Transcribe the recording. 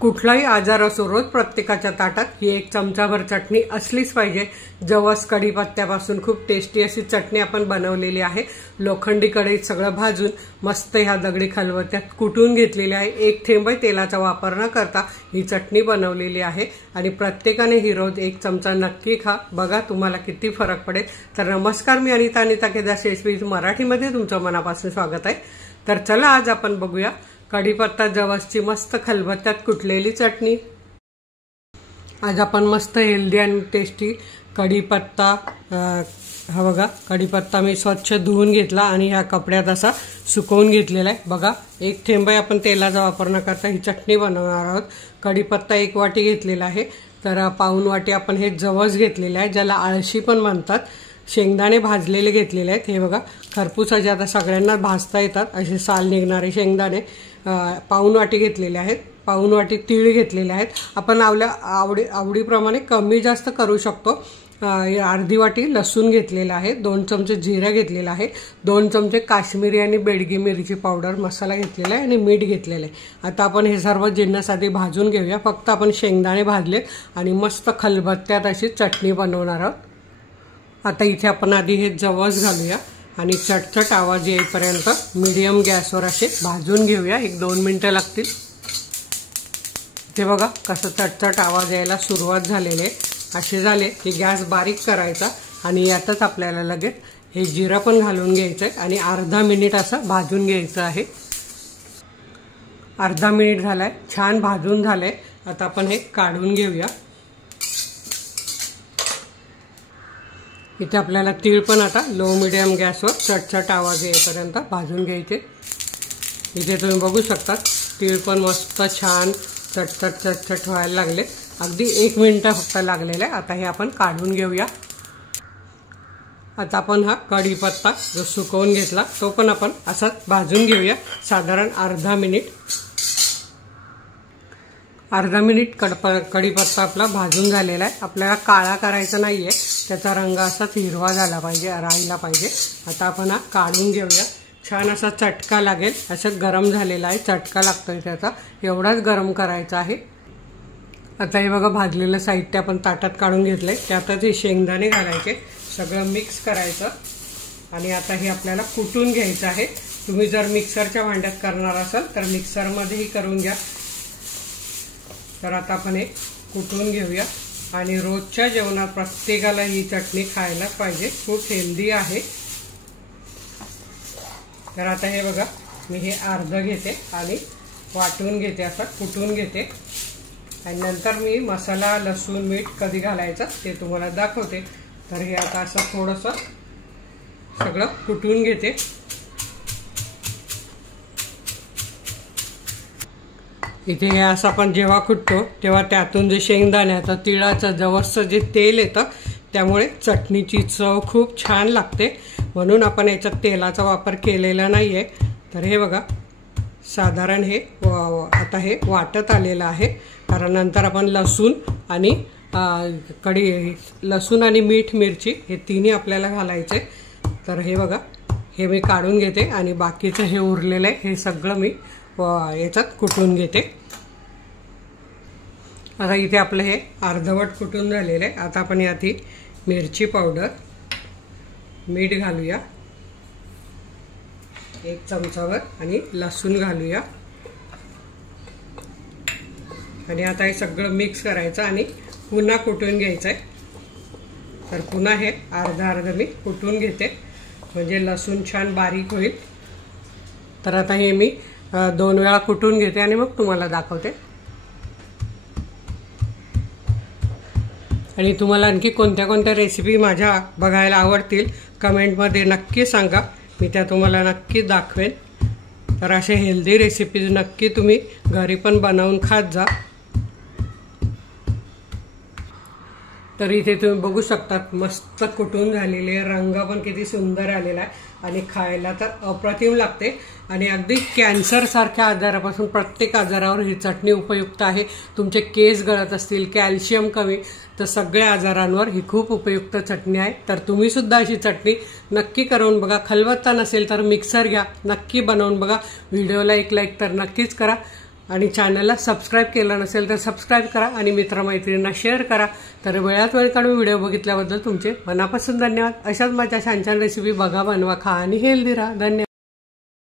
कुठलाही आजार असो रोज प्रत्येकाच्या ताटात ही एक चमचाभर चटणी असलीच पाहिजे। जवस कढीपत्त्यापासून खूप टेस्टी अशी चटणी आपण बनवलेली आहे। लोखंडी कढईत सगळं भाजून मस्त ह्या दगडी खलबत्त्यात कुटून घेतलेली आहे। एक थेंबही तेलाचा वापर न करता ही चटणी बनवलेली आहे आणि प्रत्येकाने ही रोज एक चमचा नक्की खा, बघा तुम्हाला किती फरक पडेल। तर नमस्कार, मी अनिता केदार रेसिपीज मराठीमध्ये तुमचं मनापासून स्वागत आहे। तर चला आज आपण बघूया कढीपत्ता जवसची मस्त खलबत्त्यात कुटलेली चटणी। आज आपण मस्त हेल्दी आणि टेस्टी कढीपत्ता हा बघा, कढीपत्ता मी स्वच्छ धुवून घेतला आणि ह्या कपड्यात असा सुकवून घेतलेला आहे। बघा, एक थेंबही आपण तेलाचा वापर न करता ही चटणी बनवणार आहोत। कढीपत्ता 1 वाटी घेतलेला आहे, तर पाऊण वाटी आपण हे जवस घेतलेले आहे, ज्याला आळशी पण म्हणतात। शेंगदाणे भाजलेले घेतलेले आहेत। हे बघा, खरपूसाचे आता सगळ्यांना भाजता येतात असे साल निघणारे शेंगदाणे पाऊण वाटी घेतलेले आहेत। पाऊण वाटी तीळ घेतलेले आहेत। आपण आवडीप्रमाणे कमी जास्त करू शकतो। अर्धी वाटी लसूण घेतलेला आहे, 2 चमचे जिरा घेतलेला आहे, 2 चमचे काश्मीरी आणि बेडगी मिरची पावडर मसाला घेतलेला आहे आणि मीठ घेतलेलं आहे। आता आपण हे सर्व जिन्नस आधी भाजून घेऊया। फक्त आपण शेंगदाणे भाजले आणि मस्त खलबत्त्यात अशी चटणी बनवणार आहोत। आता इथे आपण आधी हे जवस घालूया आणि चटचट आवाज येईपर्यंत मीडियम गॅसवर असे भाजून घेऊया। 1-2 मिनिटं लागतील। ते बघा कसं चटचट आवाज यायला सुरुवात झालेली आहे। असे झाले की गॅस बारीक करायचा आणि यातच आपल्याला लगेच हे जिरा पण घालून घ्यायचं आहे आणि अर्धा मिनिट असं भाजून घ्यायचं आहे। अर्धा मिनिट झालाय, छान भाजून झालंय। आता आपण हे काढून घेऊया। इथे आपल्याला तीळ पण आता लो मीडियम गॅसवर चटचट आवाज येईपर्यंत भाजून घ्यायचे। इथे तुम्ही बघू शकता तीळ पण मस्त छान चटचट चटचट व्हायला लागले। अगदी 1 मिनिट फक्त लागलेलं आहे। आता हे आपण काढून घेऊया। आता आपण हा कढीपत्ता जो सुकवून घेतला तो पण आपण असाच भाजून घेऊया, साधारण अर्धा मिनिट। अर्धा मिनिट कढीपत्ता आपला भाजून झालेला आहे। आपल्याला काळा करायचा नाहीये, त्याचा रंग असाच हिरवा झाला पाहिजे, राहिला पाहिजे। आता आपण हा काढून घेऊया। छान असा चटका लागेल असं गरम झालेला आहे, चटका लागतोय त्याचा, एवढाच गरम करायचा आहे। आता हे बघा, भाजलेलं साहित्य आपण ताटात काढून घेतलंय, त्यातच हे शेंगदाणे घालायचे, सगळं मिक्स करायचं आणि आता हे आपल्याला कुटून घ्यायचं आहे। तुम्ही जर मिक्सरच्या भांड्यात करणार असाल तर मिक्सरमध्येही करून घ्या। तर आता आपण हे कुटून घेऊया आणि रोजच्या जेवणात प्रत्येकाला ही चटणी खायला पाहिजे, खूप हेल्दी आहे। तर आता हे बघा, मी हे अर्ध घेते आणि वाटून घेते, असं कुटून घेते आणि नंतर मी मसाला लसूण मीठ कधी घालायचं ते तुम्हाला दाखवते। तर हे आता असं थोडंसं सगळं कुटून घेते। इथे हे असं आपण जेव्हा कुटतो तेव्हा त्यातून जे शेंगदाण्याचं तिळाचं जवसचं जे तेल येतं त्यामुळे चटणीची चव खूप छान लागते, म्हणून आपण याच्यात तेलाचा वापर केलेला नाहीये। तर हे बघा, साधारण हे आता हे वाटत आलेलं आहे, कारण नंतर आपण लसूण आणि मीठ मिरची हे तिन्ही आपल्याला घालायचे। तर हे बघा, हे मी काढून घेते आणि बाकीचं हे उरलेलं आहे हे सगळं मी याच्यात कुटून घेते। आता इथे आपलं हे अर्धवट कुटून झालेलं आहे। आता आपण यात मिरची पावडर, मीठ घालूया 1 चमचावर आणि लसूण घालूया आणि आता हे सगळं मिक्स करायचं आणि पुन्हा कुटून घ्यायचं आहे। तर पुन्हा हे अर्धा मी कुटून घेते, म्हणजे लसूण छान बारीक होईल। तर आता हे मी 2 वेळा कुटून घेते आणि मग तुम्हाला दाखवते। आणि तुम्हाला आणखी कोणत्या कोणत्या रेसिपी माझ्या बघायला आवडतील कमेंटमध्ये नक्की सांगा, मी त्या तुम्हाला नक्की दाखवेन। तर असे हेल्दी रेसिपीज नक्की तुम्ही घरी पण बनवून खात जा। तर इथे तुम्ही बघू शकता मस्त कुटून झालेले, रंग पण किती सुंदर आलेला आहे आणि खायला तर अप्रतिम लागते आणि अगदी कॅन्सर सारख्या आजारापासून प्रत्येक आजारावर ही चटणी उपयुक्त आहे। तुमचे केस गळत असतील, कॅल्शियम कमी, तर सगळ्या आजारांवर ही खूप उपयुक्त चटणी आहे। तर तुम्ही सुद्धा अशी चटणी नक्की करून बघा। खलबत्ता नसेल तर मिक्सर घ्या, नक्की बनवून बघा। व्हिडिओला एक लाईक तर नक्कीच करा। आणि चॅनलला सबस्क्राईब केलं नसेल तर सबस्क्राईब करा आणि मित्रमैत्रिणींना शेअर करा। तर वेळात वेळ काढून व्हिडिओ बघितल्याबद्दल तुमचे मनापासून धन्यवाद। अशाच माझ्या छान छान रेसिपी बघा, बनवा, खा आणि हेल्दी राहा। धन्यवाद।